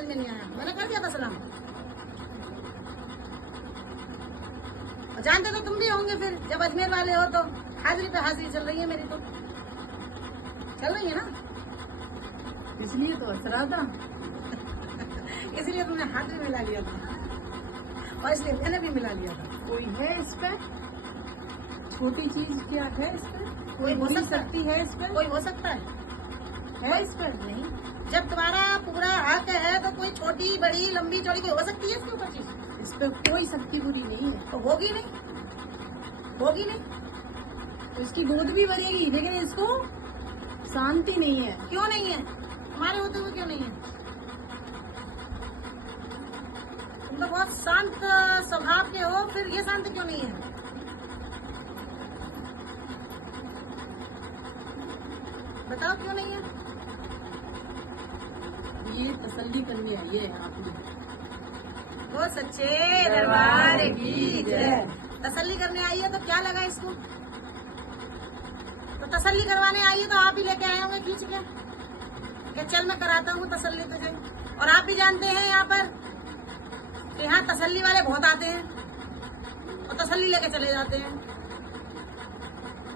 समझ में नहीं आया, मैंने कर दिया था सलाम। जानते तो तुम भी होंगे फिर, जब अजमेर वाले हो तो हाजिरी पे हाजिरी चल रही है मेरी, तो चल रही है ना, इसलिए तो असरा था। इसलिए तुमने हाथ भी मिला लिया था और इसलिए मैंने भी मिला लिया था। कोई है इस पे छोटी चीज क्या है इस पे? कोई हो सकता सकती है इस पे? कोई हो सकता है इस पे? नहीं, जब तुम्हारा पूरा हक है तो कोई छोटी बड़ी लंबी चौड़ी कोई हो सकती है इसके ऊपर चीज? इस पे कोई शक्ति बुरी नहीं है। तो होगी नहीं, होगी नहीं, तो इसकी गोद भी भरेगी, लेकिन इसको शांति नहीं है। क्यों नहीं है? तुम्हारे होते हुए क्यों नहीं है? तुम तो बहुत शांत स्वभाव के हो, फिर ये शांत क्यों नहीं है? बताओ क्यों नहीं है? ये तसल्ली करने आई है आपने। वो सच्चे दरबार की जय। तसल्ली करने आई है तो क्या लगा इसको? तो तसल्ली करवाने आई है तो आप ही लेके आए होंगे खींच के कि चल मैं कराता हूँ तसल्ली तुझे। और आप भी जानते हैं यहाँ पर कि यहाँ तसल्ली वाले बहुत आते हैं और तसल्ली लेके चले जाते हैं।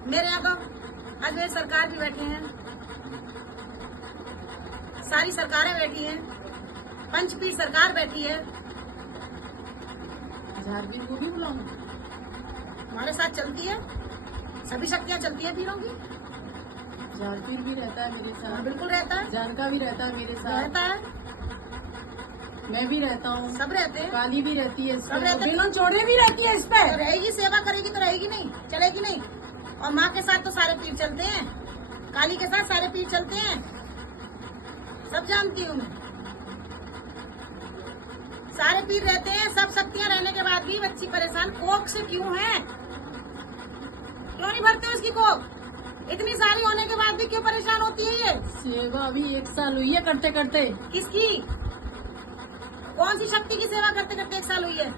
मेरे यहाँ तो अजमेर सरकार भी बैठी हैं, सारी सरकारें बैठी हैं, पंचपीठ सरकार बैठी है। झारजी को भी बुलाऊंगा। हमारे साथ चलती है, सभी शक्तियाँ चलती है पीरों की। झारपीर भी रहता है मेरे हाँ, साथ, बिल्कुल रहता है, जानका भी रहता है मेरे साथ, रहता है, मैं भी रहता हूँ, सब रहते हैं, काली भी रहती है, सब रहते हैं। बेलन चौड़े भी रहती है इस पे। तो रहेगी, सेवा करेगी तो रहेगी नहीं, चलेगी नहीं। और माँ के साथ तो सारे पीर चलते हैं, काली के साथ सारे पीर चलते हैं, सब जानती हूँ मैं। सारे पीर रहते हैं, सब शक्तियाँ रहने के बाद भी बच्ची परेशान कोख से क्यों है? क्यों नहीं भरते हो इसकी कोख? इतनी सारी होने के बाद भी क्यों परेशान होती है ये? सेवा अभी 1 साल हुई है करते करते। किसकी? कौन सी शक्ति की सेवा करते करते 1 साल हुई है?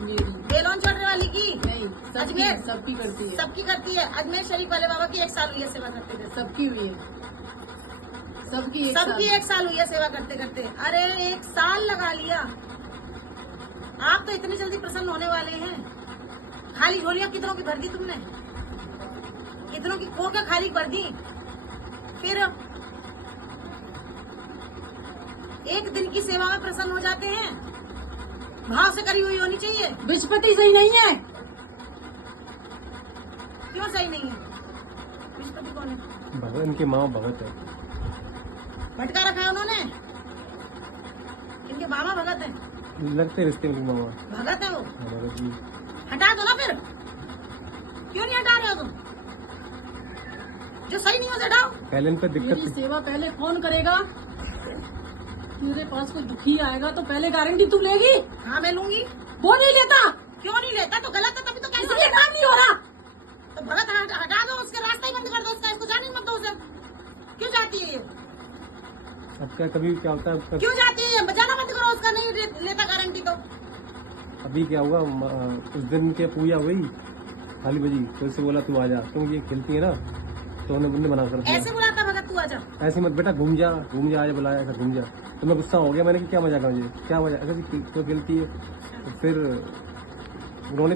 मेरी बेलोन छोड़ने वाली की? नहीं, सबकी अजमेर? सबकी करती है, सबकी करती है। अजमेर शरीफ वाले बाबा की 1 साल हुई है सेवा करते करते। सबकी हुई है, सबकी 1 सबकी साल। 1 साल हुई है सेवा करते करते। अरे 1 साल लगा लिया। आप तो इतनी जल्दी प्रसन्न होने वाले हैं। खाली झोलियां कितनों की भर दी तुमने? कितनों की खो के खाली भर दी? फिर 1 दिन की सेवा में प्रसन्न हो जाते हैं। भाव से करी हुई होनी चाहिए। विस्पति सही नहीं है। क्यों सही नहीं है? विष्णुपति कौन है? भगत, इनकी माँ भगत है। भटका रखा है उन्होंने। इनके मामा भगत है, लगते रिश्ते में मामा भगत है वो। हमारे जी। हटा दो ना फिर। क्यों नहीं हटा रहे हो तुम? जो सही नहीं हो हटाओ। पहले इन पे दिक्कत मेरी थी। सेवा पहले कौन करेगा? मेरे पास कोई दुखी आएगा तो पहले गारंटी तू लेगी? हाँ मैं लूंगी। वो नहीं लेता, क्यों नहीं लेता? तो गलत है तभी तो कैसे इसलिए काम नहीं हो रहा। तो भगत हटा दो, उसके रास्ता ही बंद कर दो, उसका इसको जाने मत दो उसे। क्यों जाती है ये? अब क्या कभी क्या होता है, क्यों जाती है? बजाना बंद करो उसका, नहीं लेता गारंटी तो। अभी क्या हुआ, उस दिन क्या पूजा हुई खाली बजी तो इससे बोला तू आ जा, तुम ये खेलती है ना, तो उन्हें मना कर दिया। ऐसे बुलाता भगत, तू आजा। ऐसे मत बेटा, घूम जा आज बुलाया, ऐसा घूम जा। तो मैं गुस्सा हो गया, मैंने कि क्या मजाक है मुझे, क्या मजाक, ऐसे क्यों खेलती है? तो फिर उन्होंने